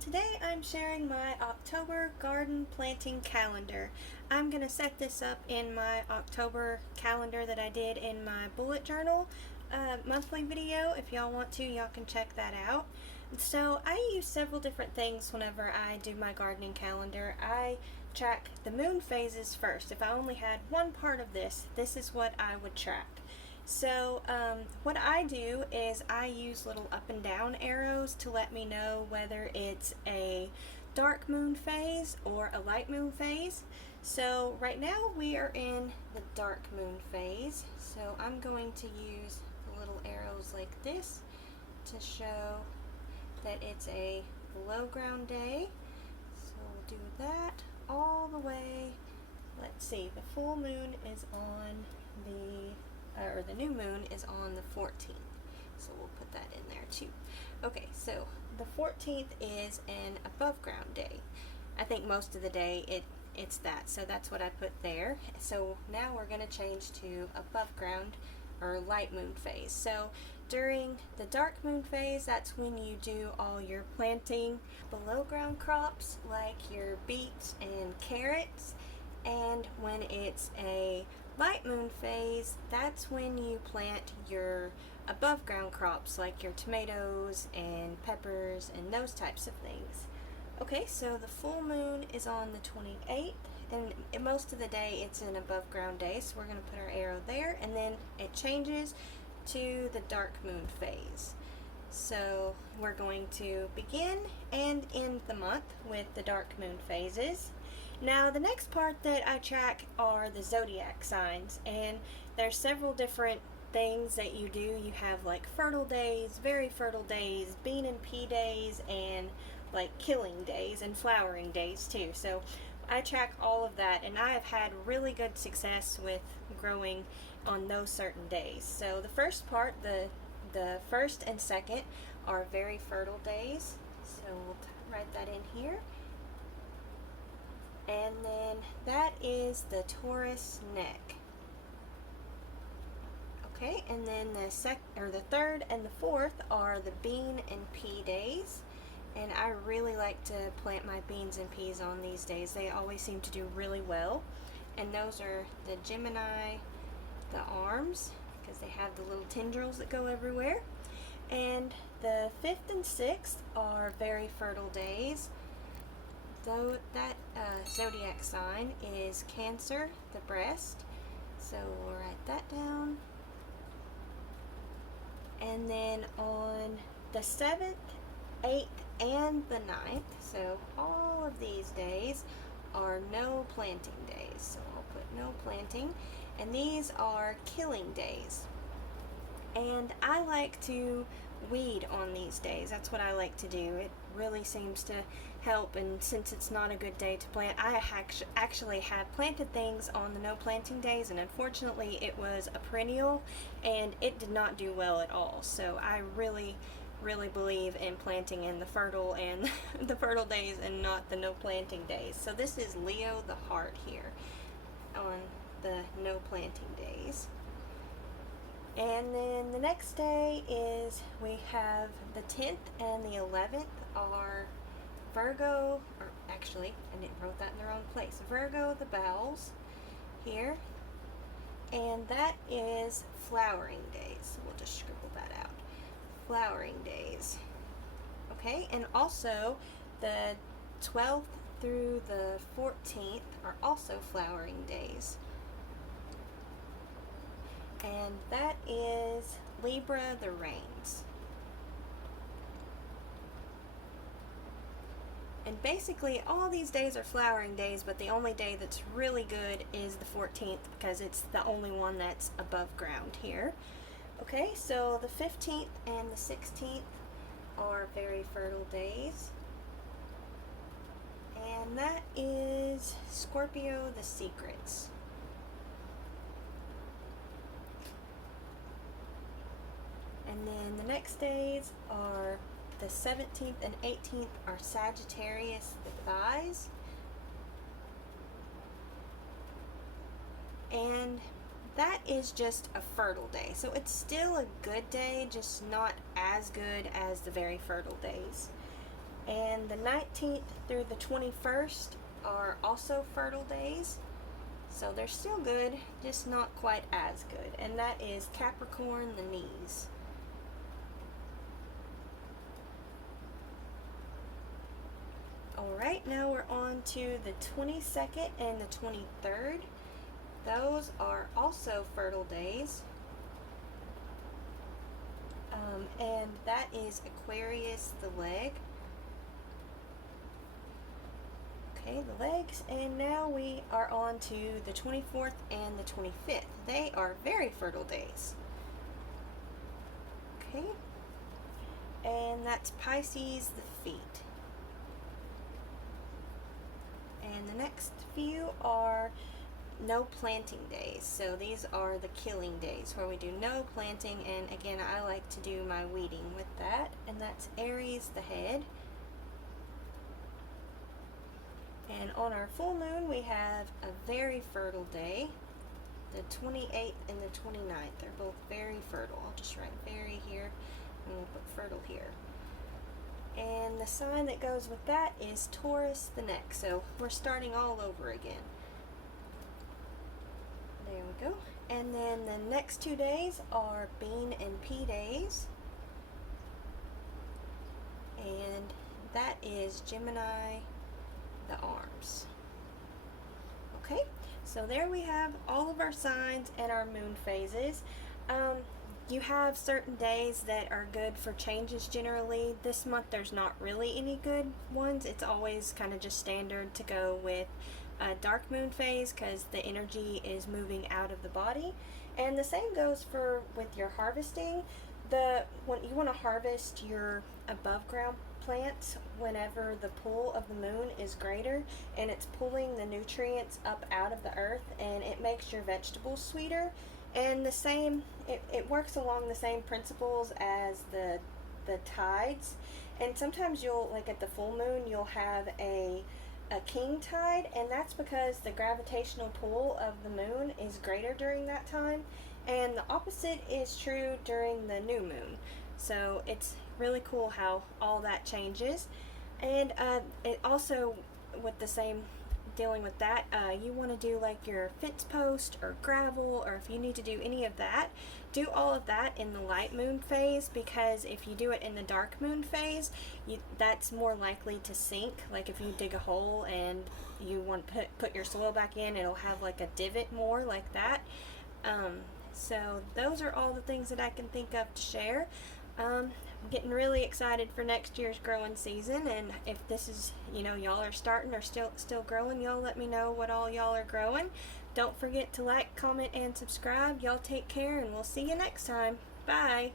today I'm sharing my October garden planting calendar. I'm going to set this up in my October calendar that I did in my bullet journal monthly video. If y'all want to, y'all can check that out. So I use several different things whenever I do my gardening calendar. I track the moon phases first. If I only had one part of this is what I would track. So what I do is I use little up and down arrows to let me know whether it's a dark moon phase or a light moon phase. So right now we are in the dark moon phase, so I'm going to use the little arrows like this to show that it's a below ground day. So we'll do that all the way. Let's see, the full moon is on the new moon is on the 14th, so we'll put that in there too. Okay, so the 14th is an above ground day. I think most of the day it's that, so that's what I put there. So now we're going to change to above ground or light moon phase. So during the dark moon phase, that's when you do all your planting below ground crops like your beets and carrots. And when it's a light moon phase, that's when you plant your above ground crops like your tomatoes and peppers and those types of things. Okay, so the full moon is on the 28th, and most of the day it's an above ground day, so we're going to put our arrow there, and then it changes to the dark moon phase. So we're going to begin and end the month with the dark moon phases. Now the next part that I track are the zodiac signs, and there's several different things that you do. You have like fertile days, very fertile days, bean and pea days, and like killing days and flowering days too. So I track all of that, and I have had really good success with growing on those certain days. So the first part, the first and second are very fertile days, so we'll write that in here. And then that is the Taurus neck. Okay, and then the third and the fourth are the bean and pea days. And I really like to plant my beans and peas on these days. They always seem to do really well. And those are the Gemini, the arms, because they have the little tendrils that go everywhere. And the 5th and 6th are very fertile days. Though that zodiac sign is Cancer, the breast. So we'll write that down. And then on the 7th, 8th, and the 9th, so all of these days are no planting days. So I'll put no planting. And these are killing days. And I like to weed on these days. That's what I like to do. It really seems to help, and since it's not a good day to plant, I actually have planted things on the no planting days, and unfortunately it was a perennial and it did not do well at all. So I really believe in planting in the fertile and the fertile days and not the no planting days. So this is Leo the heart here on the no planting days. And then the next day is we have the 10th and the 11th are Virgo, or actually I wrote that in the wrong place, Virgo the bowels here, and that is flowering days. So we'll just scribble that out. Flowering days. Okay, and also the 12th through the 14th are also flowering days. And that is Libra the rains. And basically all these days are flowering days, but the only day that's really good is the 14th because it's the only one that's above ground here. Okay, so the 15th and the 16th are very fertile days. And that is Scorpio the secrets. And then the next days are the 17th and 18th are Sagittarius the thighs. And that is just a fertile day. So it's still a good day, just not as good as the very fertile days. And the 19th through the 21st are also fertile days. So they're still good, just not quite as good. And that is Capricorn, the knees. Alright, now we're on to the 22nd and the 23rd. Those are also fertile days. And that is Aquarius, the leg. Okay, the legs. And now we are on to the 24th and the 25th. They are very fertile days. Okay. And that's Pisces, the feet. And the next few are no planting days. So these are the killing days where we do no planting, and again I like to do my weeding with that. And that's Aries, the head. And on our full moon we have a very fertile day, the 28th and the 29th. They're both very fertile. I'll just write very here and we'll put fertile here. And the sign that goes with that is Taurus, the neck. So we're starting all over again. There we go. And then the next 2 days are bean and pea days. And that is Gemini, the arms. Okay, so there we have all of our signs and our moon phases. You have certain days that are good for changes generally. This month there's not really any good ones. It's always kind of just standard to go with a dark moon phase because the energy is moving out of the body. And the same goes for with your harvesting. When you want to harvest your above ground plants whenever the pull of the moon is greater and it's pulling the nutrients up out of the earth, and it makes your vegetables sweeter. And the same, it works along the same principles as the tides. And sometimes you'll, like at the full moon, you'll have a king tide, and that's because the gravitational pull of the moon is greater during that time. And the opposite is true during the new moon. So it's really cool how all that changes. And it also, with the same dealing with that, you want to do like your fence post or gravel, or if you need to do any of that, do all of that in the light moon phase, because if you do it in the dark moon phase, that's more likely to sink. Like if you dig a hole and you want to put your soil back in, it'll have like a divot more like that. So those are all the things that I can think of to share. I'm getting really excited for next year's growing season, and if this is, y'all are starting or still growing, y'all let me know what all y'all are growing. Don't forget to like, comment, and subscribe. Y'all take care, and we'll see you next time. Bye.